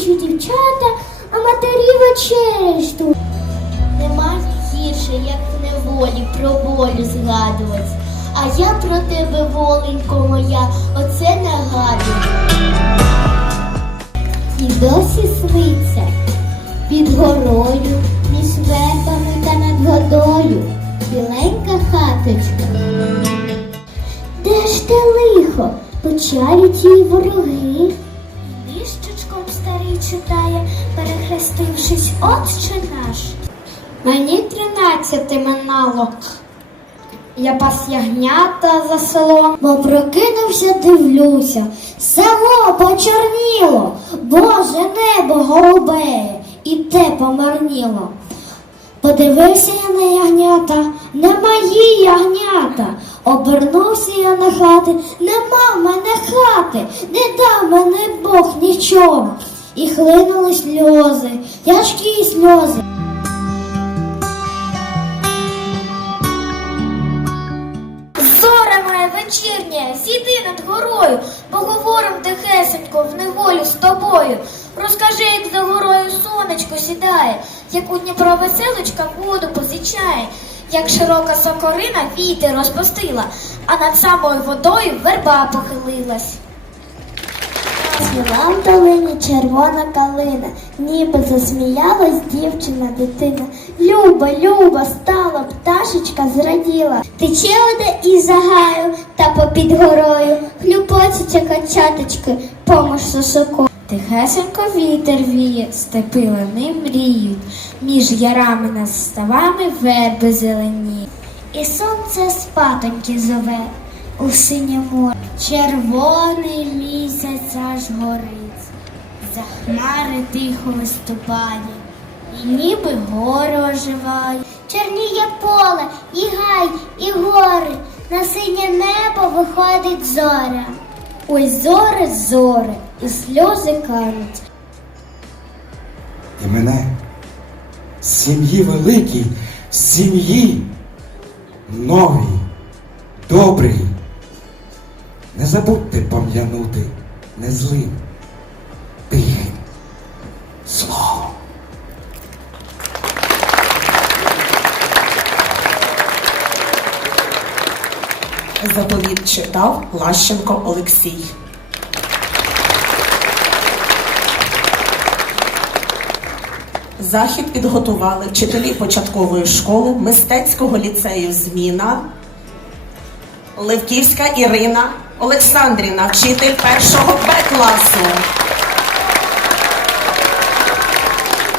ягнята, а матері вечері ждуть. Немає гірше, як в неволі про волю згадувати. А я про тебе, воленько моя, оце нагадую. І досі сниться під горою, між вербами та над водою. Біленька хаточка. Де ж те лихо? Печалі ті вороги. Перехрестившись, отче наш. Мені тринадцяти минало. Я пас ягнята за селом, бо прокинувся, дивлюся. Село почорніло, Боже небо голубеє, і те помарніло. Подивився я на ягнята, не мої ягнята. Обернувся я на хати, нема мене хати, не дав мене Бог нічого. І хлинули сльози, тяжкі сльози. Зоре моя вечірня, над горою, поговорим тихесенько в неволю з тобою. Розкажи, як за горою сонечко сідає, як у Дніпро веселочка воду позичає, як широка сокорина вітер розпустила, а над самою водою верба похилилась. Свіла в долині червона калина, ніби засміялась дівчина дитина. Люба, люба, стала пташечка зраділа. Тече вода із загаю та попід горою. Хлюпочече качаточки, помож сосоку. Тихесенько вітер віє, степи лани мріють, між ярами над ставами верби зелені. І сонце спатоньки зове у синє море. Червоний місяць аж горить, за хмари тихо виступає, і ніби гори оживає. Чорніє поле, і гай, і гори, на синє небо виходить зоря. Ой, зори, зори, і сльози кажуть. І мене сім'ї великій, сім'ї новій, добрий. Не забудьте пом'янути не злим, тихим словом. Заповіт читав Лащенко Олексій. Захід підготували вчителі початкової школи мистецького ліцею Зміна, Левківська Ірина Олександрівна, вчитель першого Б класу.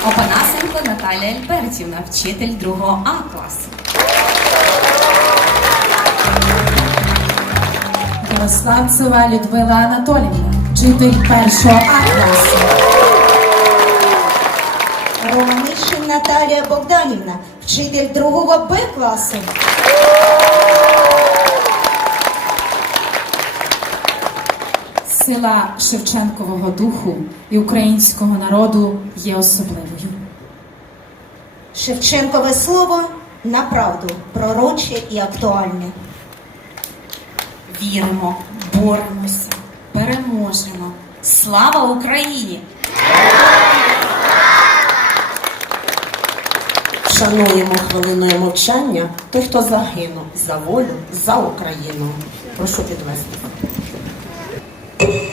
Опанасенко Наталія Альбертівна, вчитель 2 А класу. Ярославцева Людмила Анатолівна, вчитель першого А класу. Романишин Наталія Богданівна, вчитель другого Б класу. Сила Шевченкового духу і українського народу є особливою. Шевченкове слово на правду, пророче і актуальне. Віримо, боремося, переможемо. Слава Україні! Шануємо хвилиною мовчання тих, хто загинув за волю, за Україну. Прошу підвести. За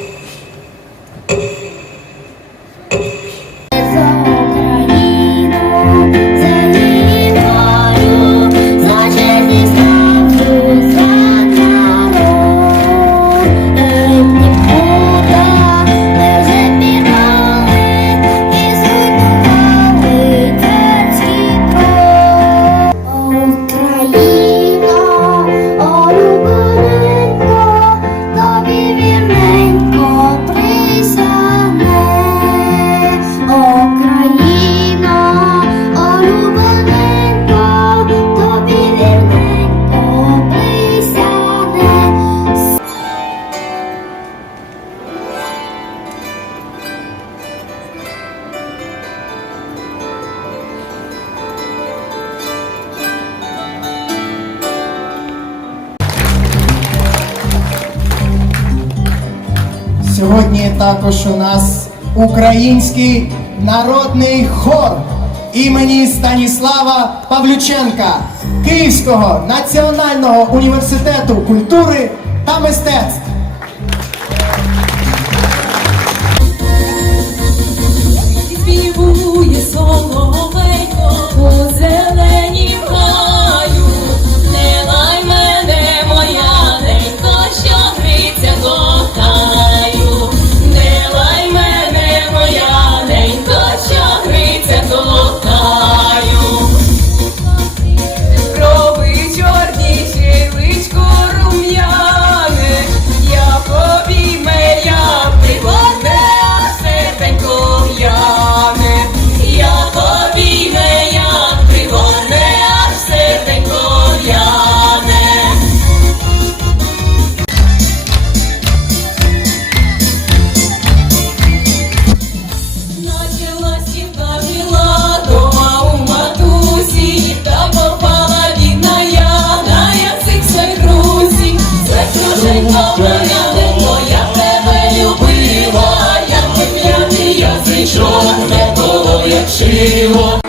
також у нас український народний хор імені Станіслава Павлюченка Київського національного університету культури та мистецтв. Співує соло. Не було як живо.